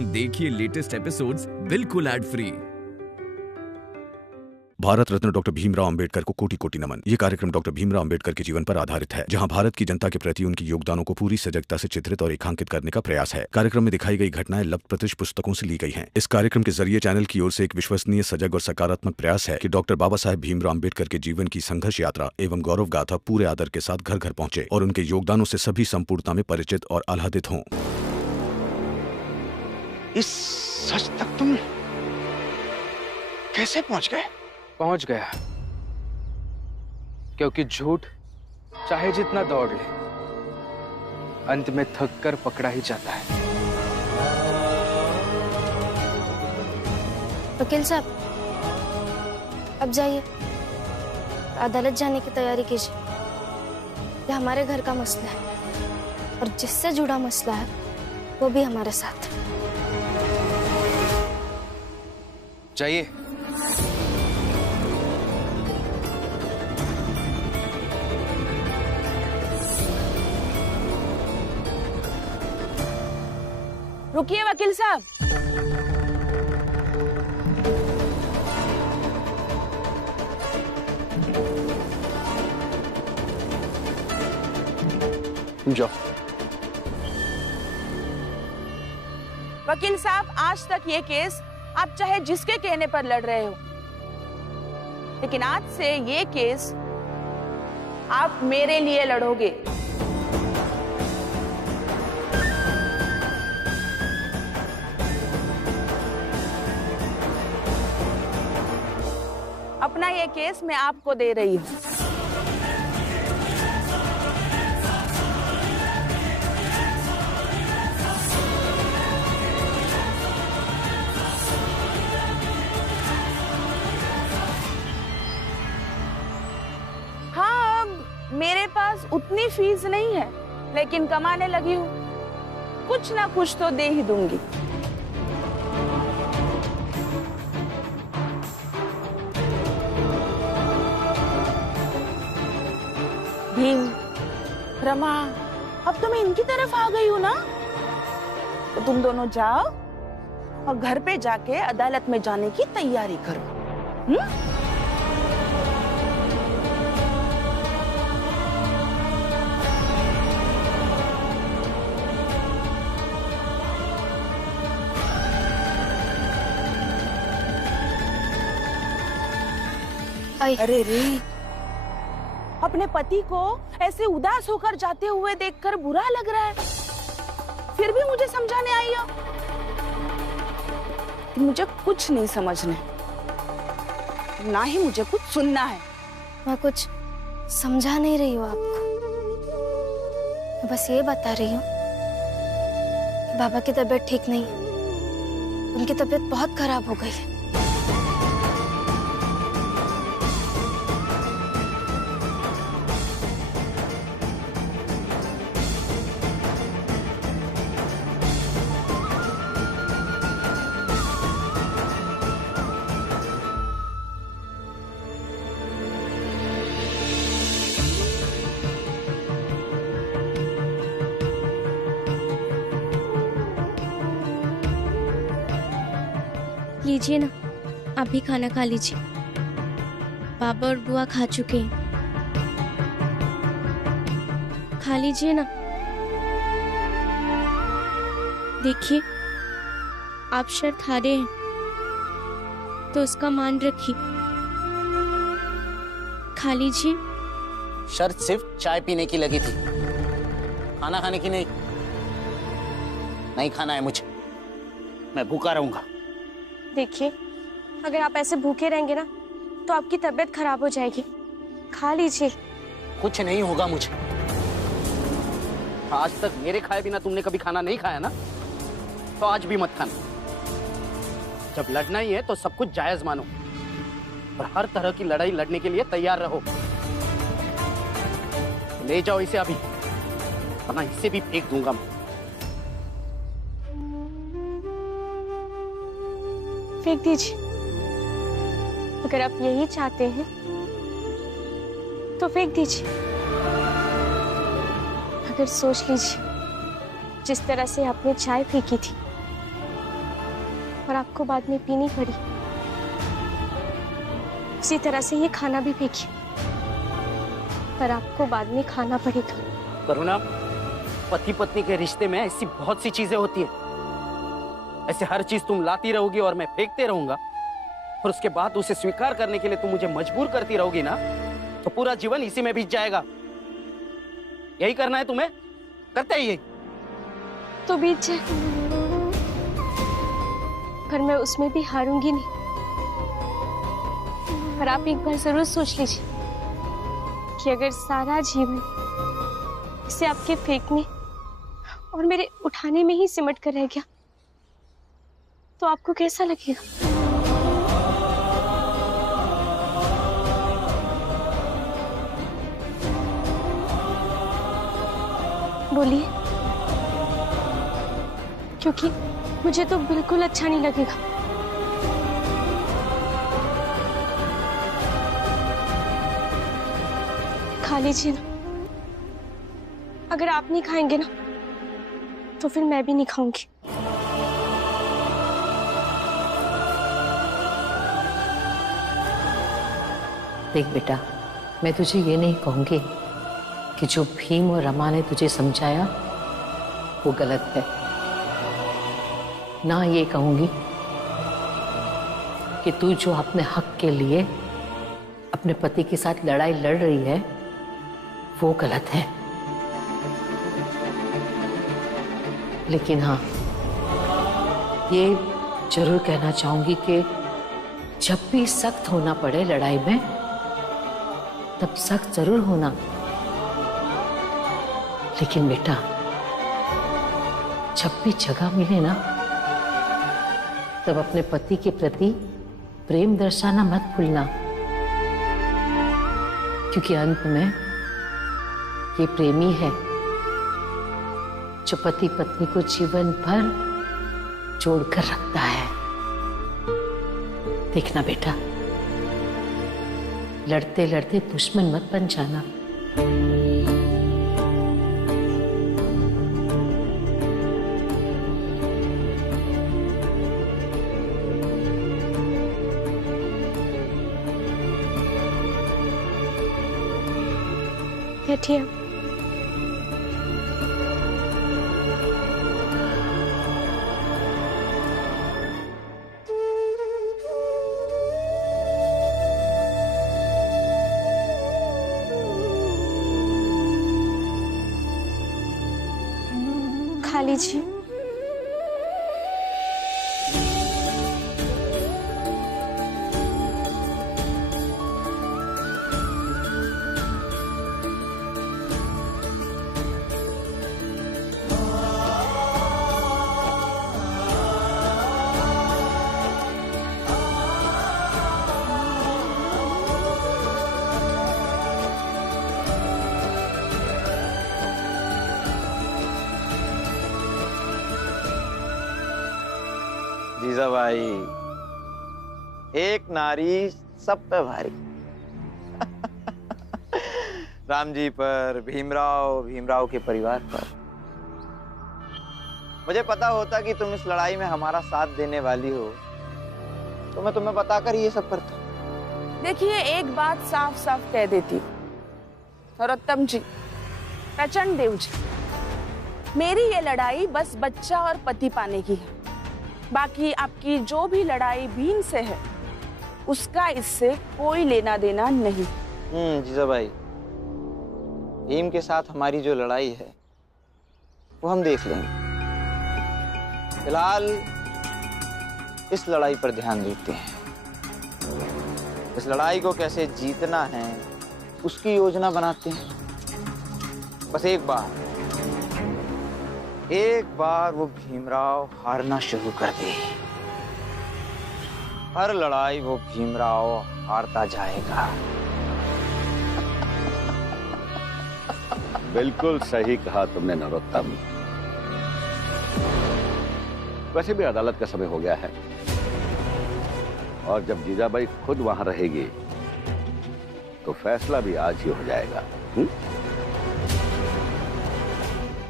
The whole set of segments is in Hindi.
देखिए लेटेस्ट एपिसोड्स बिल्कुल ad free. Bharat Ratna doctor Bhimrao Ambedkar को कोटि कोटि नमन। ये कार्यक्रम डॉक्टर भीमराव अंबेडकर के जीवन पर आधारित है, जहां भारत की जनता के प्रति उनके योगदानों को पूरी सजगता से चित्रित और रेखांकित करने का प्रयास है। कार्यक्रम में दिखाई गई घटनाएं लब्ध पुस्तकों से ली गई हैं। इस कार्यक्रम के जरिए चैनल की ओर से एक विश्वसनीय, सजग और सकारात्मक प्रयास है कि डॉक्टर बाबा साहेब भीमराव अंबेडकर के जीवन की संघर्ष यात्रा एवं गौरव गाथा पूरे आदर के साथ घर घर पहुंचे और उनके योगदानों से सभी संपूर्णता में परिचित और आह्लादित हों। इस सच तक तुम कैसे पहुंच गए? पहुंच गया क्योंकि झूठ चाहे जितना दौड़ ले, अंत में थक कर पकड़ा ही जाता है। वकील साहब, अब जाइए, अदालत जाने की तैयारी कीजिए। यह हमारे घर का मसला है और जिससे जुड़ा मसला है वो भी हमारे साथ। जाइए। रुकिए वकील साहब। जाओ। वकील साहब, आज तक ये केस आप चाहे जिसके कहने पर लड़ रहे हो, लेकिन आज से ये केस आप मेरे लिए लड़ोगे। अपना ये केस मैं आपको दे रही हूँ। हाँ, मेरे पास उतनी फीस नहीं है, लेकिन कमाने लगी हूँ, कुछ ना कुछ तो दे ही दूंगी। भीम, रमा, अब तो मैं इनकी तरफ आ गई हूँ ना, तो तुम दोनों जाओ और घर पे जाके अदालत में जाने की तैयारी करो। अरे रे, अपने पति को ऐसे उदास होकर जाते हुए देखकर बुरा लग रहा है, फिर भी मुझे समझाने आई हो। मुझे कुछ नहीं समझने, ना ही मुझे कुछ सुनना है। मैं कुछ समझा नहीं रही हूँ आपको, मैं बस ये बता रही हूँ कि बाबा की तबीयत ठीक नहीं है, उनकी तबीयत बहुत खराब हो गई है। लीजिए ना, आप भी खाना खा लीजिए। बाबा और बुआ खा चुके हैं, खा लीजिए ना। देखिए, आप शर्त हारे हैं तो उसका मान रखिए, खा लीजिए। शर्त सिर्फ चाय पीने की लगी थी, खाना खाने की नहीं। नहीं खाना है मुझे, मैं भूखा रहूंगा। देखिए, अगर आप ऐसे भूखे रहेंगे ना तो आपकी तबीयत खराब हो जाएगी, खा लीजिए। कुछ नहीं होगा मुझे। आज तक मेरे खाए बिना तुमने कभी खाना नहीं खाया ना, तो आज भी मत खाना। जब लड़ना ही है तो सब कुछ जायज मानो और हर तरह की लड़ाई लड़ने के लिए तैयार रहो। ले जाओ इसे अभी, वरना इसे भी फेंक दूंगा मैं। फेंक दीजिए, अगर आप यही चाहते हैं तो फेंक दीजिए। अगर सोच लीजिए, जिस तरह से आपने चाय फेंकी थी और आपको बाद में पीनी पड़ी। उसी तरह से ये खाना भी फेंकिए, पर आपको बाद में खाना पड़ेगा। करुणा, पति पत्नी के रिश्ते में ऐसी बहुत सी चीजें होती है। ऐसे हर चीज तुम लाती रहोगी और मैं फेंकते रहूंगा, और उसके बाद उसे स्वीकार करने के लिए तुम मुझे मजबूर करती रहोगी ना, तो पूरा जीवन इसी में बीत जाएगा। यही करना है तुम्हें? करते ही यही तो बीत जाए, पर मैं उसमें भी हारूंगी नहीं। पर आप एक बार जरूर सोच लीजिए कि अगर सारा जीवन इसे आपके फेंकने और मेरे उठाने में ही सिमट कर रह गया तो आपको कैसा लगेगा? बोलिए, क्योंकि मुझे तो बिल्कुल अच्छा नहीं लगेगा। खा लीजिए ना। अगर आप नहीं खाएंगे ना तो फिर मैं भी नहीं खाऊंगी। देख बेटा, मैं तुझे ये नहीं कहूंगी कि जो भीम और रमा ने तुझे समझाया वो गलत है। ना ये कहूंगी कि तू जो अपने हक के लिए अपने पति के साथ लड़ाई लड़ रही है वो गलत है। लेकिन हाँ, ये जरूर कहना चाहूंगी कि जब भी सख्त होना पड़े लड़ाई में तब सख्त जरूर होना, लेकिन बेटा जब भी जगह मिले ना तब अपने पति के प्रति प्रेम दर्शाना मत भूलना, क्योंकि अंत में ये प्रेमी है जो पति पत्नी को जीवन भर जोड़कर रखता है। देखना बेटा, लड़ते लड़ते दुश्मन मत बन जाना। बैठिए। खा लीजिए। जीजा भाई, एक नारी सब पे भारी। राम जी पर, भीमराव के परिवार पर। मुझे पता होता कि तुम इस लड़ाई में हमारा साथ देने वाली हो तो मैं तुम्हें बताकर ये सब करता। देखिए, एक बात साफ साफ कह देती हूँ, नरोत्तम जी, प्रचंड देव जी, मेरी ये लड़ाई बस बच्चा और पति पाने की है। बाकी आपकी जो भी लड़ाई भीम से है उसका इससे कोई लेना देना नहीं। जीजा भाई, भीम के साथ हमारी जो लड़ाई है वो हम देख लेंगे। फिलहाल इस लड़ाई पर ध्यान देते हैं। इस लड़ाई को कैसे जीतना है उसकी योजना बनाते हैं। बस एक बार वो भीमराव हारना शुरू कर दे, हर लड़ाई वो भीमराव हारता जाएगा। बिल्कुल सही कहा तुमने नरोत्तम। वैसे भी अदालत का समय हो गया है और जब जीजाबाई खुद वहां रहेगी तो फैसला भी आज ही हो जाएगा।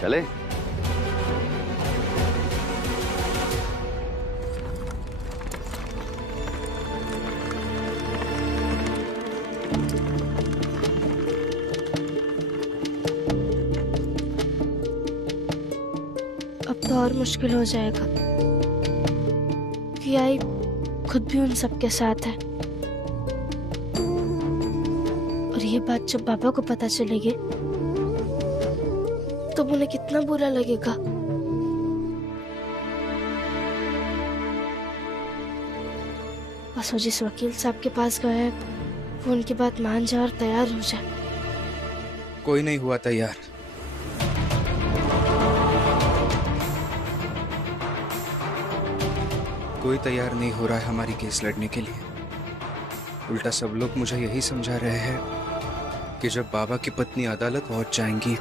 चले। मुश्किल हो जाएगा कि आई खुद भी उन सबके साथ है। और ये बात जब बाबा को पता चलेगी तो उन्हें कितना बुरा लगेगा। बस वो जिस वकील साहब के पास गए हैं वो उनकी बात मान जाए और तैयार हो जाए। कोई नहीं हुआ तैयार। कोई तैयार नहीं हो रहा है हमारी केस लड़ने के लिए। उल्टा सब लोग मुझे यही समझा रहे हैं कि जब बाबा की पत्नी अदालत पहुंच जाएंगी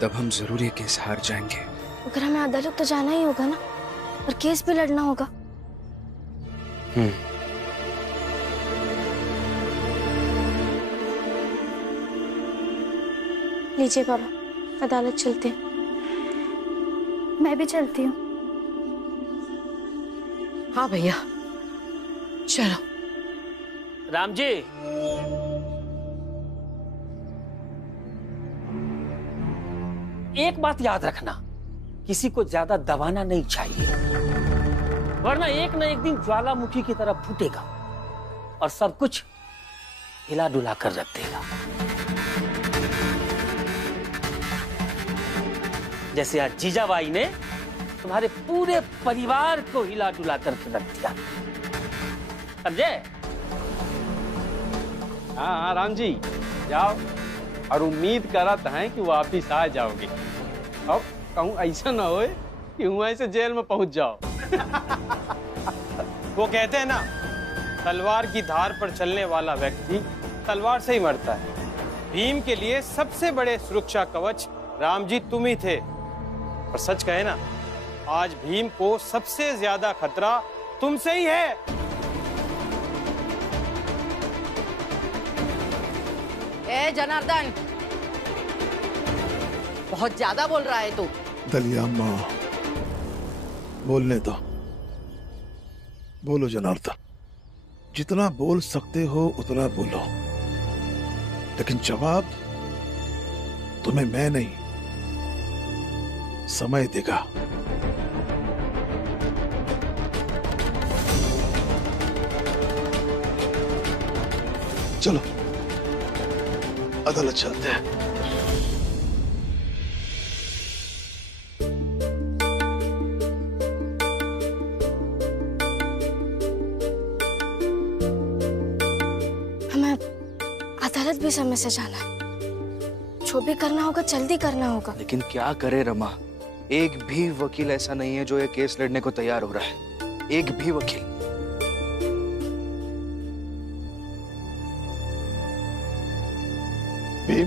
तब हम जरूर ये केस हार जाएंगे। अगर हमें अदालत तो जाना ही होगा ना, और केस भी लड़ना होगा। लीजिए बाबा, अदालत चलते हैं। मैं भी चलती हूँ। हाँ भैया चलो। राम जी, एक बात याद रखना, किसी को ज्यादा दबाना नहीं चाहिए, वरना एक न एक दिन ज्वालामुखी की तरह फूटेगा और सब कुछ हिला डुला कर रख देगा। जैसे आज जीजाबाई ने तुम्हारे पूरे परिवार को हिला डुला कर रख दिया, समझे? हाँ राम जी, जाओ, और उम्मीद करत हैं कि वापिस आ जाओगे। अब कहूँ ऐसा ना हो कि वहीं से जेल में पहुंच जाओ। वो कहते हैं ना, तलवार की धार पर चलने वाला व्यक्ति तलवार से ही मरता है। भीम के लिए सबसे बड़े सुरक्षा कवच राम जी तुम ही थे। और सच कहे ना, आज भीम को सबसे ज्यादा खतरा तुमसे ही है। ए जनार्दन, बहुत ज्यादा बोल रहा है तू। दलिया अम्मा, बोलने दो। बोलो जनार्दन, जितना बोल सकते हो उतना बोलो, लेकिन जवाब तुम्हें मैं नहीं, समय देगा। चलो अदालत चलते हैं। हमें अदालत भी समय से जाना है। जो भी करना होगा जल्दी करना होगा। लेकिन क्या करे रमा, एक भी वकील ऐसा नहीं है जो ये केस लड़ने को तैयार हो रहा है। एक भी वकील। भीम,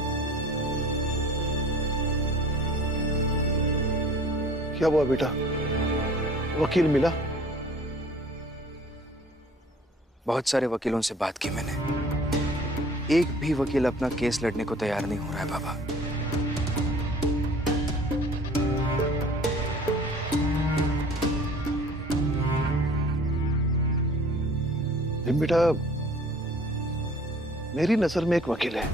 क्या हुआ बेटा? वकील मिला? बहुत सारे वकीलों से बात की मैंने, एक भी वकील अपना केस लड़ने को तैयार नहीं हो रहा है बाबा। भीम बेटा, मेरी नजर में एक वकील है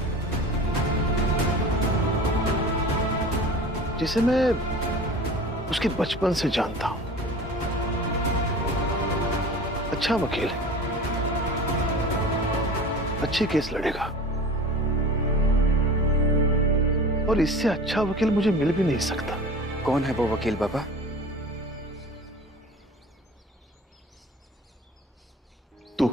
जिसे मैं उसके बचपन से जानता हूं। अच्छा वकील है, अच्छी केस लड़ेगा, और इससे अच्छा वकील मुझे मिल भी नहीं सकता। कौन है वो वकील बाबा? तू।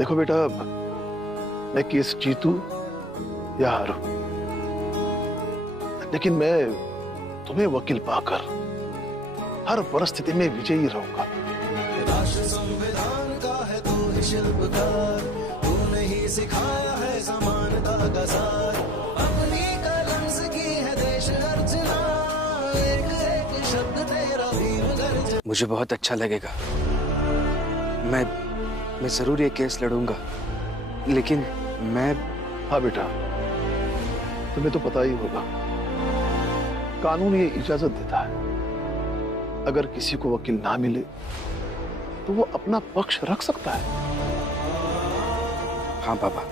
देखो बेटा, मैं केस जीतू या हारूं, लेकिन मैं तुम्हें वकील पाकर हर परिस्थिति में विजयी रहूंगा। राष्ट्र संविधान का है तू ही शिल्पकार, तूने ही सिखाया है समानता का सार, अपनी कलम से की है देश अर्चना, एक एक शब्द तेरा भीम गर्जना। मुझे बहुत अच्छा लगेगा, मैं जरूर ये केस लड़ूंगा, लेकिन मैं हाँ बेटा, तुम्हें तो पता ही होगा, कानून ये इजाजत देता है अगर किसी को वकील ना मिले तो वो अपना पक्ष रख सकता है। हाँ पापा,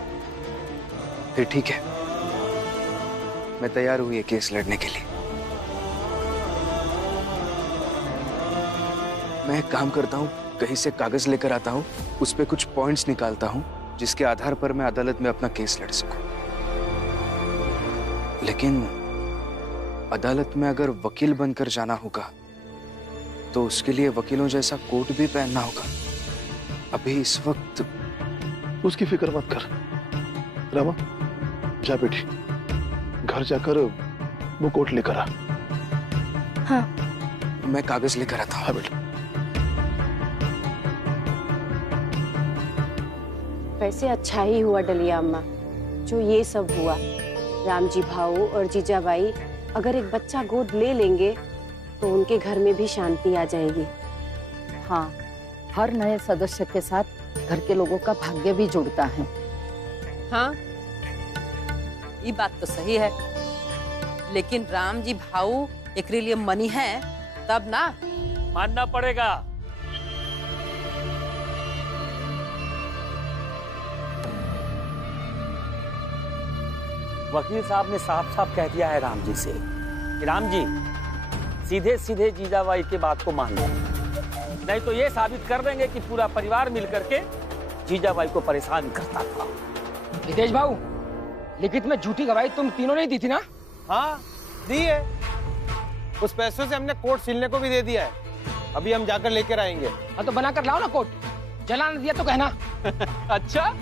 फिर ठीक है, मैं तैयार हूं ये केस लड़ने के लिए। मैं एक काम करता हूँ, कहीं से कागज लेकर आता हूँ, उस पे कुछ पॉइंट्स निकालता हूँ जिसके आधार पर मैं अदालत में अपना केस लड़ सकूं। लेकिन अदालत में अगर वकील बनकर जाना होगा तो उसके लिए वकीलों जैसा कोट भी पहनना होगा। अभी इस वक्त उसकी फिक्र मत कर रमा, जा बेटी, घर जाकर वो कोट लेकर आ। हाँ। मैं कागज लेकर आता हूँ। हाँ बेटा। वैसे अच्छा ही हुआ डलिया अम्मा जो ये सब हुआ। राम जी भाऊ और जीजाबाई अगर एक बच्चा गोद ले लेंगे तो उनके घर में भी शांति आ जाएगी। हाँ, हर नए सदस्य के साथ घर के लोगों का भाग्य भी जुड़ता है। हाँ, ये बात तो सही है, लेकिन राम जी भाऊ एकरे लिए मनी है तब ना मानना पड़ेगा। वकील साहब ने साफ साफ कह दिया है राम जी से कि राम जी सीधे सीधे जीजाबाई की बात को मान लो, नहीं तो ये साबित कर देंगे कि पूरा परिवार मिलकर के जीजाबाई को परेशान करता था। हितेश भाऊ, लिखित में झूठी गवाही तुम तीनों ने दी थी ना? हाँ दी है, उस पैसों से हमने कोर्ट सिलने को भी दे दिया है, अभी हम जाकर लेकर आएंगे। हाँ तो बना कर लाओ ना कोर्ट, जला न दिया तो कहना। अच्छा,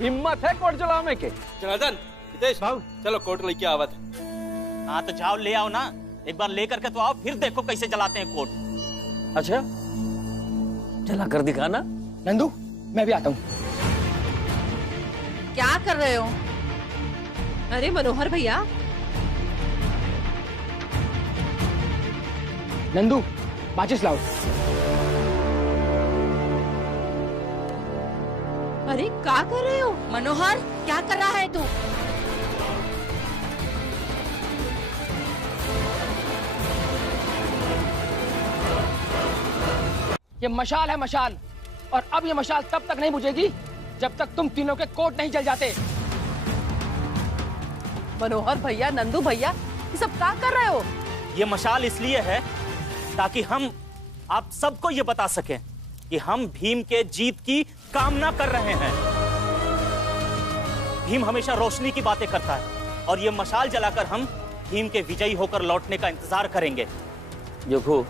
हिम्मत है कोर्ट जलाने के? जनार्दन, हितेश भाऊ, चलो कोर्ट लेके आवत। हाँ तो जाओ ले आओ ना, एक बार लेकर के तो आओ, फिर देखो कैसे जलाते हैं कोर्ट। अच्छा, जला कर दिखाना। नंदू, मैं भी आता हूँ। क्या कर रहे हो? अरे मनोहर भैया। नंदू, माचिस लाओ। अरे क्या कर रहे हो? मनोहर, क्या कर रहा है तू? ये मशाल है मशाल, और अब ये मशाल तब तक नहीं बुझेगी जब तक तुम तीनों के कोट नहीं जल जाते। मनोहर भैया, नंदू भैया, ये सब क्या कर रहे हो? ये मशाल इसलिए है ताकि हम आप सबको ये बता सकें कि हम भीम के जीत की कामना कर रहे हैं। भीम हमेशा रोशनी की बातें करता है और ये मशाल जलाकर हम भीम के विजयी होकर लौटने का इंतजार करेंगे। देखो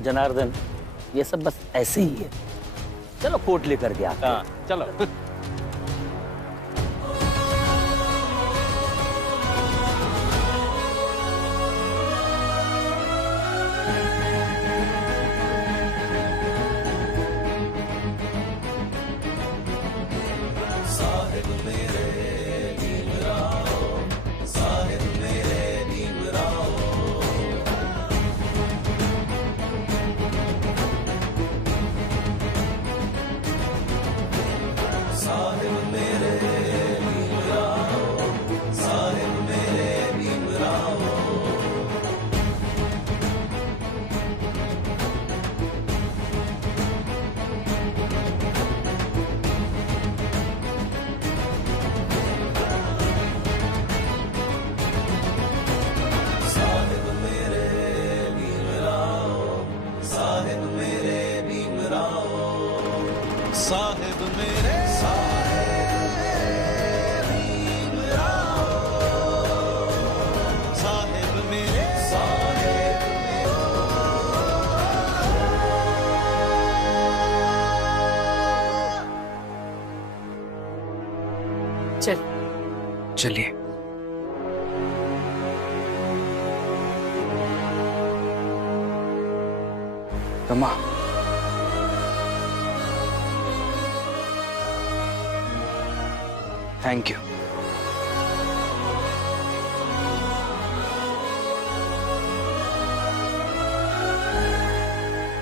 जनार्दन, ये सब बस ऐसे ही है, चलो कोर्ट लेकर के आते हैं। चलो। साहिब मेरे भीमराव, साहिब मेरे भीमराव। साहिब मेरे भीमराव, साहिब मेरे भीमराव। साहिब मेरे भीमराव, साहिब मेरे भीमराव। साहिब मेरे, साहिब भीमराव। साहिब मेरे, साहिब चल चलिए। Rama, thank you.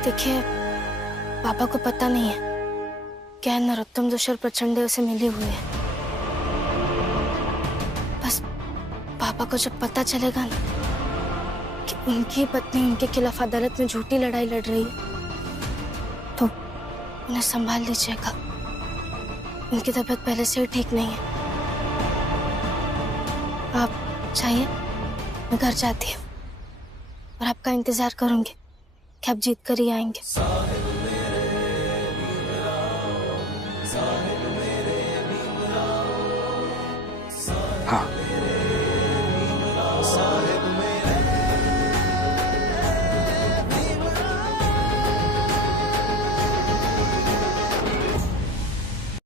देखिए, पापा को पता नहीं है क्या नरोत्तम जोशी और प्रचंड देव से मिली हुई है। पापा को जब पता चलेगा ना कि उनकी पत्नी उनके खिलाफ अदालत में झूठी लड़ाई लड़ रही है तो उन्हें संभाल लीजिएगा। उनकी तबीयत पहले से ही ठीक नहीं है। आप चाहिए मैं घर जाती हूँ और आपका इंतजार करूंगी कि आप जीत कर ही आएंगे। हाँ